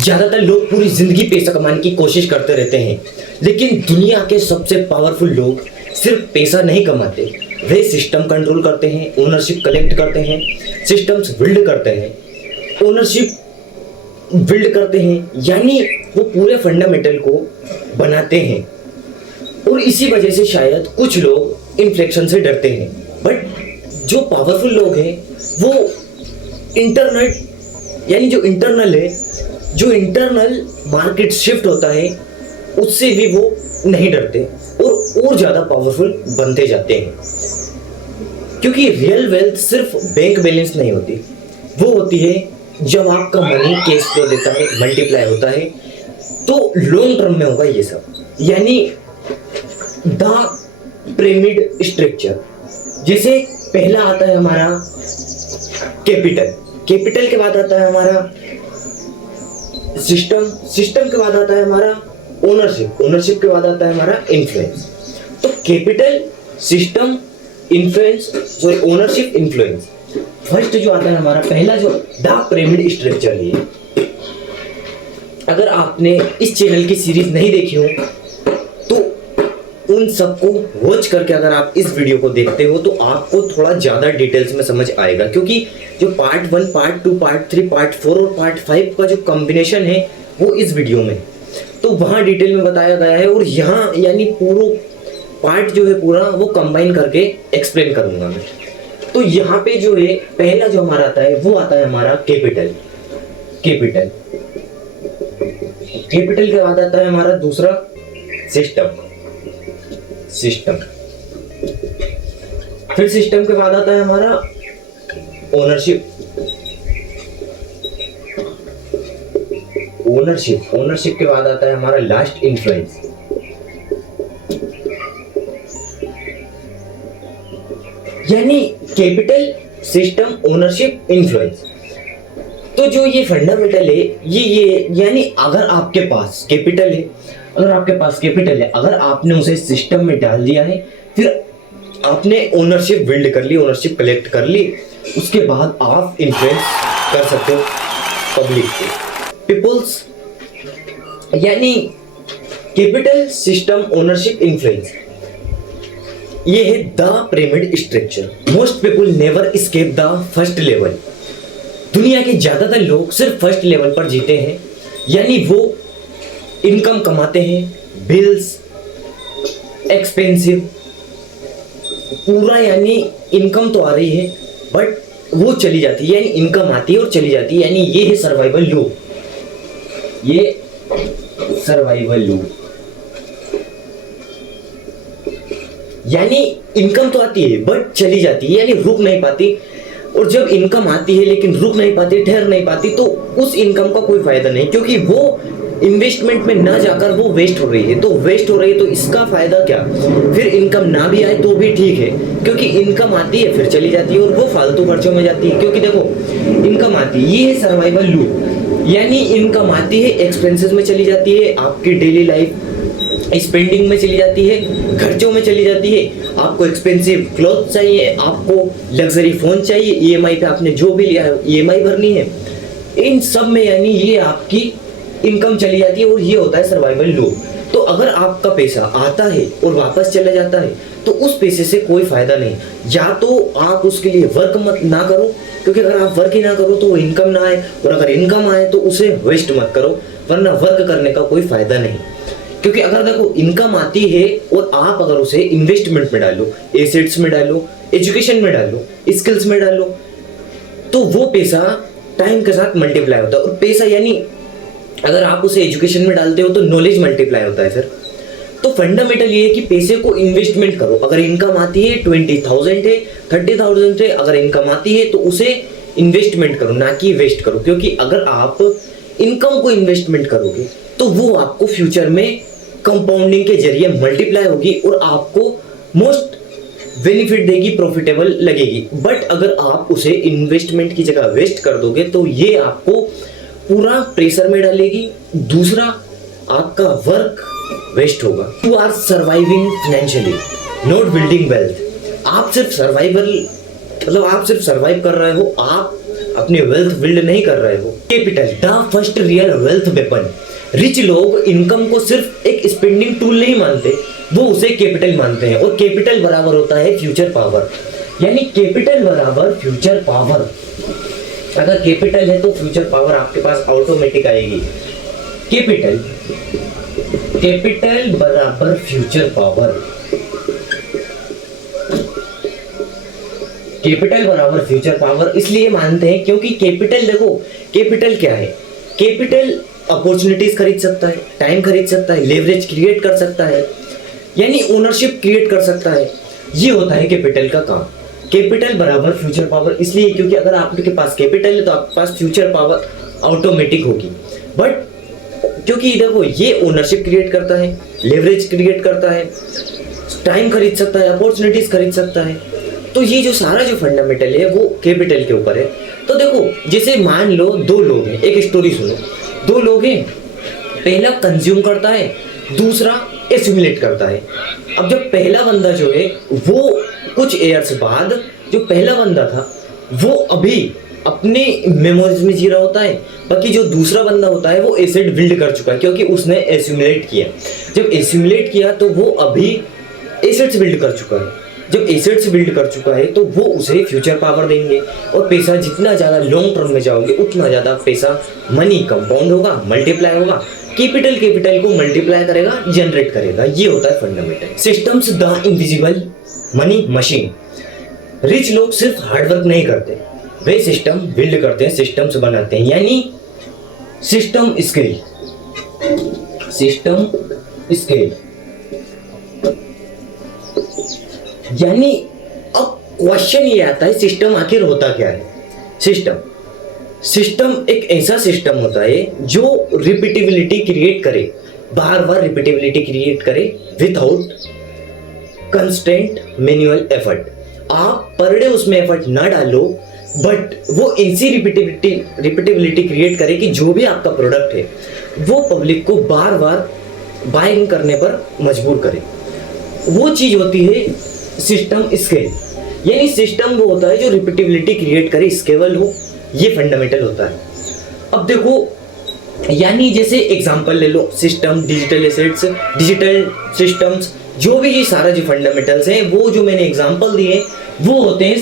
ज्यादातर लोग पूरी जिंदगी पैसा कमाने की कोशिश करते रहते हैं, लेकिन दुनिया के सबसे पावरफुल लोग सिर्फ पैसा नहीं कमाते, वे सिस्टम कंट्रोल करते हैं, ओनरशिप कलेक्ट करते हैं, सिस्टम्स बिल्ड करते हैं, ओनरशिप बिल्ड करते हैं, यानी वो पूरे फंडामेंटल को बनाते हैं। और इसी वजह से शायद कुछ लोग इन्फ्लेक्शन से डरते हैं, बट जो पावरफुल लोग हैं वो इंटरनेट यानी जो इंटरनल है, जो इंटरनल मार्केट शिफ्ट होता है उससे भी वो नहीं डरते और ज़्यादा पावरफुल बनते जाते हैं। क्योंकि रियल वेल्थ सिर्फ बैंक बैलेंस नहीं होती, वो होती है जब आपका मनी कैश फ्लो देता है, मल्टीप्लाई होता है, तो लॉन्ग टर्म में होगा ये सब। यानी द पिरामिड स्ट्रक्चर, जैसे पहला आता है हमारा कैपिटल, कैपिटल के बाद आता है हमारा सिस्टम, सिस्टम के बाद आता है हमारा ओनरशिप, ओनरशिप के बाद आता है हमारा इन्फ्लुएंस। तो capital, system, influence, sorry ownership, influence. First जो आता है हमारा पहला जो द पिरामिड स्ट्रक्चर है। अगर आपने इस चैनल की सीरीज नहीं देखी हो तो उन सबको वॉच करके अगर आप इस वीडियो को देखते हो तो आपको थोड़ा ज़्यादा डिटेल्स में समझ आएगा, क्योंकि जो पार्ट 1, पार्ट 2, पार्ट 3, पार्ट 4 और पार्ट 5 का जो कॉम्बिनेशन है वो इस वीडियो में, तो वहाँ डिटेल में बताया गया है। और यहाँ यानी पूरा पार्ट जो है पूरा वो कंबाइन करके एक्सप्लेन करूँगा मैं। तो यहाँ पे जो है पहला जो हमारा आता है वो आता है हमारा कैपिटल, कैपिटल, कैपिटल के बाद आता है हमारा दूसरा सिस्टम, सिस्टम, फिर सिस्टम के बाद आता है हमारा ओनरशिप, ओनरशिप, ओनरशिप के बाद आता है हमारा लास्ट इन्फ्लुएंस। यानी कैपिटल, सिस्टम, ओनरशिप, इन्फ्लुएंस। तो जो ये फंडामेंटल है ये यानी अगर आपके पास कैपिटल है, अगर आपके पास कैपिटल है, अगर आपने उसे सिस्टम में डाल दिया है, फिर आपने ओनरशिप बिल्ड कर ली, ओनरशिप कलेक्ट कर ली, उसके बाद आप इन्फ्लुएंस कर सकते हो पब्लिक को, पीपल्स। यानी कैपिटल, सिस्टम, ओनरशिप, इन्फ्लुएंस, ये है the pyramid structure. Most people never escape the first level. दुनिया के ज्यादातर लोग सिर्फ फर्स्ट लेवल पर जीते हैं, यानी वो इनकम कमाते हैं, बिल्स, एक्सपेंसिव, पूरा यानी इनकम तो आ रही है बट वो चली जाती है, यानी इनकम आती है और चली जाती है, यानी ये है सर्वाइवल लूप, ये सर्वाइवल लूप। यानी इनकम तो आती है बट चली जाती है, यानी रुक नहीं पाती। और जब इनकम आती है लेकिन रुक नहीं पाती, ठहर नहीं पाती, तो उस इनकम का कोई फायदा नहीं, क्योंकि वो इन्वेस्टमेंट में ना जाकर वो वेस्ट हो रही है। तो वेस्ट हो रही है तो इसका फायदा क्या? फिर इनकम ना भी आए तो भी ठीक है, क्योंकि इनकम आती है फिर चली जाती है और वो फालतू खर्चों में जाती है। क्योंकि देखो इनकम आती है, ये है सर्वाइवल लूप, यानी इनकम आती है, एक्सपेंसेस में चली जाती है, आपकी डेली लाइफ स्पेंडिंग में चली जाती है, खर्चों में चली जाती है। आपको एक्सपेंसिव क्लॉथ चाहिए, आपको लग्जरी फोन चाहिए, ईएमआई पे आपने जो भी लिया है ईएमआई भरनी है, इन सब में यानी ये आपकी इनकम चली जाती है और ये होता है सर्वाइवल लूप। तो अगर आपका पैसा आता है और वापस चला जाता है तो उस पैसे से कोई फायदा नहीं। या तो आप उसके लिए वर्क मत ना करो, क्योंकि अगर आप वर्क ही ना करो तो वो इनकम ना आए, और अगर इनकम आए तो उसे वेस्ट मत करो, वरना वर्क करने का कोई फायदा नहीं। क्योंकि अगर देखो इनकम आती है और आप अगर उसे इन्वेस्टमेंट में डालो, एसेट्स में डालो, एजुकेशन में डालो, स्किल्स में डालो, तो वो पैसा टाइम के साथ मल्टीप्लाई होता है। और पैसा यानी अगर आप उसे एजुकेशन में डालते हो तो नॉलेज मल्टीप्लाई होता है फिर। तो फंडामेंटल ये है कि पैसे को इन्वेस्टमेंट करो। अगर इनकम आती है 20,000 है, 30,000 है, अगर इनकम आती है तो उसे इन्वेस्टमेंट करो, ना कि वेस्ट करो। क्योंकि अगर आप इनकम को इन्वेस्टमेंट करोगे तो वो आपको फ्यूचर में कंपाउंडिंग के जरिए मल्टीप्लाई होगी और आपको मोस्ट बेनिफिट देगी, प्रॉफिटेबल लगेगी। बट अगर आप उसे इन्वेस्टमेंट की जगह वेस्ट कर दोगे तो ये आपको पूरा प्रेशर में डालेगी। दूसरा, आपका वर्क वेस्ट होगा। You are surviving financially, not building wealth. आप सिर्फ सर्वाइवल, मतलब आप सिर्फ सर्वाइव कर रहे हो, आप अपनी वेल्थ बिल्ड नहीं कर रहे हो। Capital the first real wealth weapon. Rich लोग इनकम को सिर्फ एक स्पेंडिंग टूल नहीं मानते, वो उसे कैपिटल मानते हैं। और कैपिटल बराबर होता है फ्यूचर पावर, यानी कैपिटल बराबर फ्यूचर पावर। अगर कैपिटल है तो फ्यूचर पावर आपके पास ऑटोमेटिक आएगी। कैपिटल बराबर फ्यूचर पावर। कैपिटल बराबर फ्यूचर पावर इसलिए मानते हैं क्योंकि कैपिटल, देखो कैपिटल क्या है, कैपिटल अपॉर्चुनिटीज खरीद सकता है, टाइम खरीद सकता है, लेवरेज क्रिएट कर सकता है, यानी ओनरशिप क्रिएट कर सकता है। ये होता है कैपिटल का काम। कैपिटल बराबर फ्यूचर पावर इसलिए क्योंकि अगर आपके पास कैपिटल है तो आपके पास फ्यूचर पावर ऑटोमेटिक होगी। बट क्योंकि देखो ये ओनरशिप क्रिएट करता है, लेवरेज क्रिएट करता है, टाइम खरीद सकता है, अपॉर्चुनिटीज खरीद सकता है, तो ये जो सारा जो फंडामेंटल है वो कैपिटल के ऊपर है। तो देखो जैसे मान लो दो लोग हैं, एक स्टोरी सुनो, दो लोग हैं, पहला कंज्यूम करता है, दूसरा एस्यूमुलेट करता है। अब जब पहला बंदा जो है वो कुछ ईयर्स बाद, जो पहला बंदा था वो अभी अपने मेमोरीज में जी रहा होता है, बाकी जो दूसरा बंदा होता है वो एसेट बिल्ड कर चुका है क्योंकि उसने एस्यूमुलेट किया। जब एस्यूमुलेट किया तो वो अभी एसेट्स बिल्ड कर चुका है। जब एसेट्स बिल्ड कर चुका है तो वो उसे फ्यूचर पावर देंगे, और पैसा जितना ज़्यादा लॉन्ग टर्म में जाओगे उतना ज़्यादा पैसा मनी कंपाउंड होगा, मल्टीप्लाई होगा। कैपिटल को मल्टीप्लाई करेगा, जनरेट करेगा। ये होता है fundamental. Systems the invisible money machine. Rich लोग सिर्फ हार्डवर्क नहीं करते, वे सिस्टम बिल्ड करते हैं, सिस्टम्स बनाते हैं, यानी सिस्टम स्किल। यानी अब क्वेश्चन ये आता है सिस्टम आखिर होता क्या है। सिस्टम एक ऐसा सिस्टम होता है जो रिपीटेबिलिटी क्रिएट करे, बार बार रिपीटेबिलिटी क्रिएट करे विदाउट कंस्टेंट मैनुअल एफर्ट। आप पर डे उसमें एफर्ट ना डालो, बट वो ऐसी रिपीटेबिलिटी क्रिएट करे कि जो भी आपका प्रोडक्ट है वो पब्लिक को बार बार बाइंग करने पर मजबूर करे। वो चीज होती है सिस्टम स्केल। यानी सिस्टम वो होता है जो रिपीटेबिलिटी क्रिएट करे, स्केलेबल हो, ये फंडामेंटल होता है। अब देखो यानी जैसे एग्जांपल ले लो, system, digital assets, digital systems, जो भी ये सारा जो फंडामेंटल्स हैं वो जो मैंने एग्जांपल दिए वो होते हैं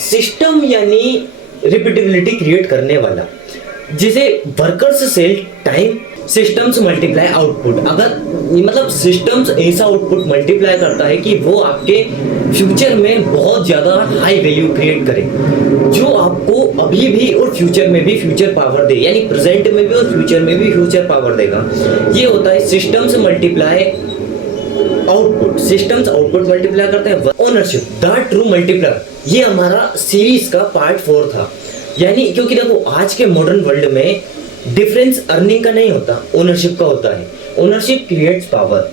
सिस्टम यानी रिपीटेबिलिटी क्रिएट करने वाला। जैसे workers sell time, systems multiply output. अगर मतलब सिस्टम्स ऐसा आउटपुट मल्टीप्लाई करता है कि वो आपके फ्यूचर में बहुत ज्यादा हाई वैल्यू क्रिएट करे, जो आपको अभी भी और फ्यूचर में भी फ्यूचर पावर दे, यानी प्रेजेंट में भी और फ्यूचर में भी फ्यूचर पावर देगा। ये होता है systems multiply output. Systems output multiply करते हैं। ओनरशिप द ट्रू मल्टीप्लायर, ये हमारा सीरीज का पार्ट 4 था। यानी क्योंकि देखो आज के मॉडर्न वर्ल्ड में डिफरेंस अर्निंग का नहीं होता, ओनरशिप का होता है। Ownership creates power.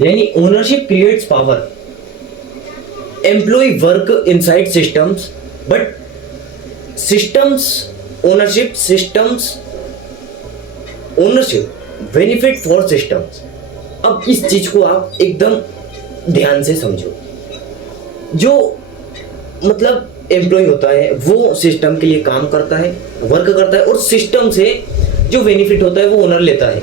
यानी ownership creates power. Employ work inside systems, but ownership benefit for systems. अब इस चीज को आप एकदम ध्यान से समझो। जो मतलब एम्प्लॉय होता है वो सिस्टम के लिए काम करता है, वर्क करता है, और सिस्टम से जो बेनिफिट होता है वो ओनर लेता है।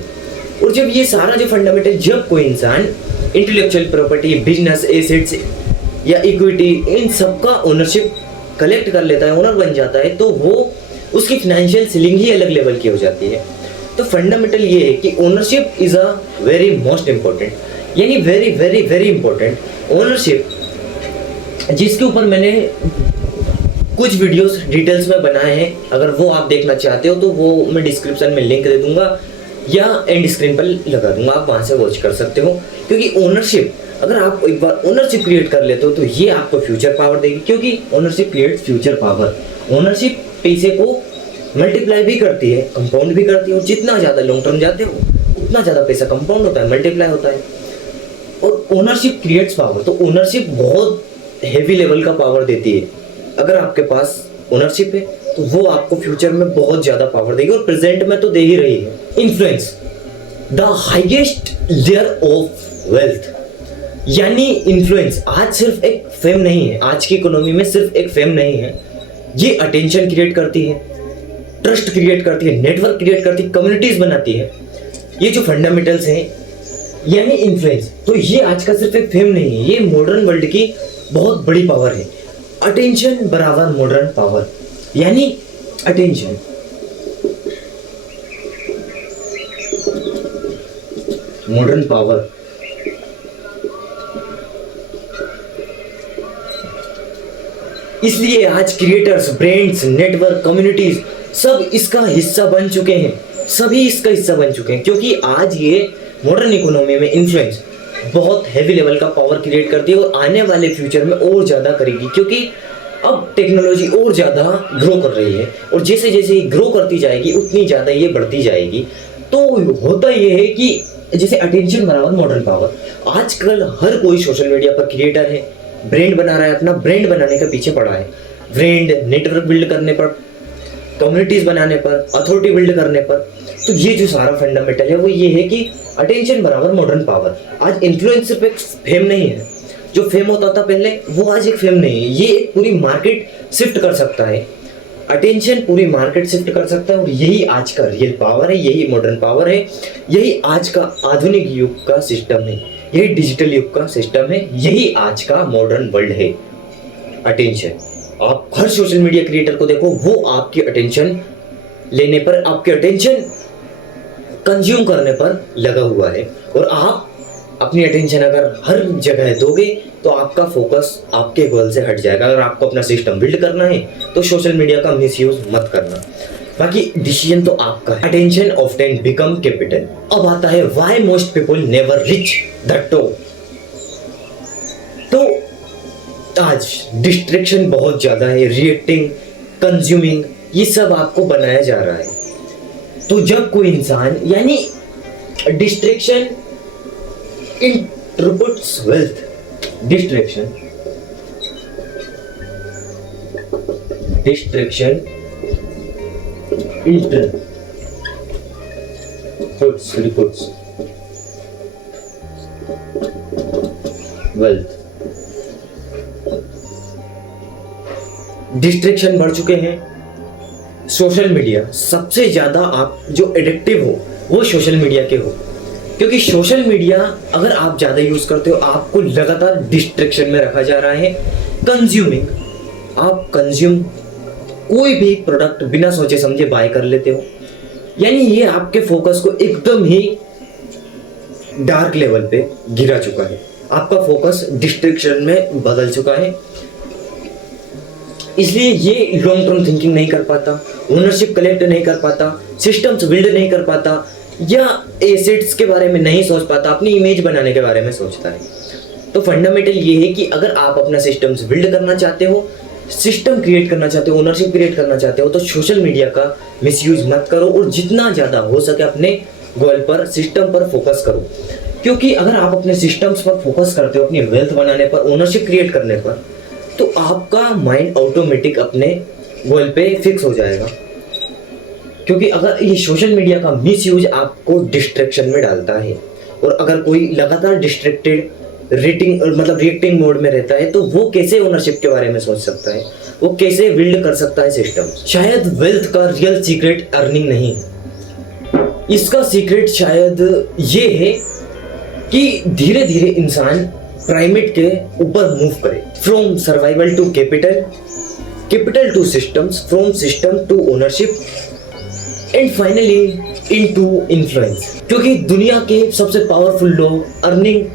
और जब ये सारा जो फंडामेंटल, जब कोई इंसान इंटेलेक्चुअल प्रॉपर्टी, बिजनेस एसेट्स या इक्विटी, इन सबका ओनरशिप कलेक्ट कर लेता है, ओनर बन जाता है, तो वो उसकी फाइनेंशियल सीलिंग ही अलग लेवल की हो जाती है। तो फंडामेंटल ये है कि ownership is a very most important, यानी very very very important ownership, जिसके ऊपर मैंने कुछ वीडियोस डिटेल्स में बनाए हैं। अगर वो आप देखना चाहते हो तो वो मैं डिस्क्रिप्शन में लिंक दे दूंगा या एंड स्क्रीन पर लगा दूंगा, आप वहां से वॉच कर सकते हो। क्योंकि ओनरशिप, अगर आप एक बार ओनरशिप क्रिएट कर लेते हो तो ये आपको फ्यूचर पावर देगी, क्योंकि ownership creates future power. Ownership पैसे को मल्टीप्लाई भी करती है, कंपाउंड भी करती है, और जितना ज़्यादा लॉन्ग टर्म जाते हो उतना ज़्यादा पैसा कंपाउंड होता है, मल्टीप्लाई होता है। और ओनरशिप क्रिएट्स पावर, तो ओनरशिप बहुत हेवी लेवल का पावर देती है। अगर आपके पास ओनरशिप है तो वो आपको फ्यूचर में बहुत ज़्यादा पावर देगी, और प्रेजेंट में तो दे ही रही है। The highest layer of wealth, यानी इन्फ्लुएंस। आज सिर्फ एक फेम नहीं है, आज की इकोनॉमी में सिर्फ एक फेम नहीं है, ये अटेंशन क्रिएट करती है, ट्रस्ट क्रिएट करती है, नेटवर्क क्रिएट करती है, कम्युनिटीज बनाती है। ये जो फंडामेंटल्स हैं यानी इन्फ्लुएंस, तो ये आज का सिर्फ एक फेम नहीं है, ये मॉडर्न वर्ल्ड की बहुत बड़ी पावर है। अटेंशन बराबर मॉडर्न पावर, यानी अटेंशन मॉडर्न पावर। इसलिए आज क्रिएटर्स, ब्रांड्स, नेटवर्क, कम्युनिटीज सब इसका हिस्सा बन चुके हैं, सभी इसका हिस्सा बन चुके हैं, क्योंकि आज ये मॉडर्न इकोनॉमी में इन्फ्लुएंस बहुत हैवी लेवल का पावर क्रिएट करती है और आने वाले फ्यूचर में और ज़्यादा करेगी, क्योंकि अब टेक्नोलॉजी और ज़्यादा ग्रो कर रही है और जैसे जैसे ग्रो करती जाएगी उतनी ज़्यादा ये बढ़ती जाएगी। तो होता ये है कि जैसे अटेंशन बराबर मॉडर्न पावर, आजकल हर कोई सोशल मीडिया पर क्रिएटर है, ब्रांड बना रहा है, अपना ब्रांड बनाने के पीछे पड़ा है। ब्रांड, नेटवर्क बिल्ड करने पर, कम्युनिटीज बनाने पर, अथॉरिटी बिल्ड करने पर। तो ये जो सारा फंडामेंटल है वो ये है कि अटेंशन बराबर मॉडर्न पावर। आज इन्फ्लुएंस सिर्फ एक फेम नहीं है, जो फेम होता था पहले वो आज एक फेम नहीं है, ये एक पूरी मार्केट शिफ्ट कर सकता है। अटेंशन पूरी मार्केट शिफ्ट कर सकता है और यही आज का रियल पावर है, यही मॉडर्न पावर है, यही आज का आधुनिक युग का सिस्टम है, यही डिजिटल युग का सिस्टम है, यही आज का मॉडर्न वर्ल्ड है। अटेंशन, आप हर सोशल मीडिया क्रिएटर को देखो, वो आपकी अटेंशन लेने पर, आपकी अटेंशन कंज्यूम करने पर लगा हुआ है। और आप अपनी अटेंशन अगर हर जगह दोगे तो आपका फोकस आपके गोल से हट जाएगा। अगर आपको अपना सिस्टम बिल्ड करना है तो सोशल मीडिया का मिसयूज मत करना, बाकी डिसीजन तो आपका है। Attention often become capital. अब आता है why most people never reach the top. तो आज डिस्ट्रैक्शन बहुत ज्यादा है, रिएक्टिंग, कंज्यूमिंग, ये सब आपको बनाया जा रहा है। तो जब कोई इंसान, यानी distraction interrupts wealth, distraction interrupts wealth. Distraction बढ़ चुके हैं। सोशल मीडिया सबसे ज्यादा, आप जो एडिक्टिव हो वो सोशल मीडिया के हो, क्योंकि सोशल मीडिया अगर आप ज्यादा यूज करते हो आपको लगातार डिस्ट्रैक्शन में रखा जा रहा है। कंज्यूमिंग, आप कंज्यूम कोई भी प्रोडक्ट बिना सोचे समझे बाय कर लेते हो, यानी ये आपके फोकस को एकदम ही डार्क लेवल पे गिरा चुका है, आपका फोकस डिस्ट्रैक्शन में बदल चुका है। इसलिए ये लॉन्ग टर्म थिंकिंग नहीं कर पाता, ओनरशिप कलेक्ट नहीं कर पाता, सिस्टम्स बिल्ड नहीं कर पाता, या एसेट्स के बारे में नहीं सोच पाता, अपनी इमेज बनाने के बारे में सोचता है। तो फंडामेंटल ये है कि अगर आप अपना सिस्टम्स बिल्ड करना चाहते हो, सिस्टम क्रिएट करना चाहते हो, ओनरशिप क्रिएट करना चाहते हो, तो सोशल मीडिया का मिसयूज मत करो और जितना ज़्यादा हो सके अपने गोल पर, सिस्टम पर फोकस करो। क्योंकि अगर आप अपने सिस्टम्स पर फोकस करते हो, अपनी वेल्थ बनाने पर, ओनरशिप क्रिएट करने पर, तो आपका माइंड ऑटोमेटिक अपने गोल पे फिक्स हो जाएगा। क्योंकि अगर ये सोशल मीडिया का मिसयूज आपको डिस्ट्रैक्शन में डालता है, और अगर कोई लगातार डिस्ट्रैक्टेड रिएक्टिंग मोड में रहता है, तो वो कैसे ओनरशिप के बारे में सोच सकता है, वो कैसे बिल्ड कर सकता है सिस्टम। शायद वेल्थ का रियल सीक्रेट अर्निंग नहीं है, इसका सीक्रेट शायद ये है कि धीरे धीरे इंसान प्राइमेट के ऊपर मूव करे, from survival to capital, capital to systems, from system to ownership, and finally into influence. क्योंकि दुनिया के सबसे पावरफुल लोग अर्निंग,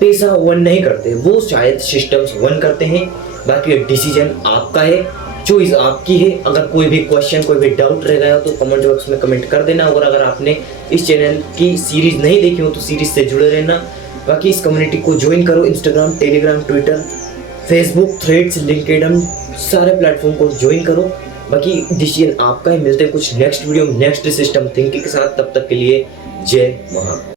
पैसा वन नहीं करते, वो शायद सिस्टम्स वन करते हैं। बाकी डिसीजन आपका है, चॉइस आपकी है। अगर कोई भी क्वेश्चन, कोई भी डाउट रह गया तो कमेंट बॉक्स में कमेंट कर देना। और अगर आपने इस चैनल की सीरीज नहीं देखी हो तो सीरीज से जुड़े रहना। बाकी इस कम्युनिटी को ज्वाइन करो, Instagram, Telegram, Twitter, Facebook, threads, LinkedIn, सारे प्लेटफॉर्म को ज्वाइन करो। बाकी डिसीजन आपका है। मिलते हैं कुछ next video, next system thinking के साथ। तब तक के लिए जय महा।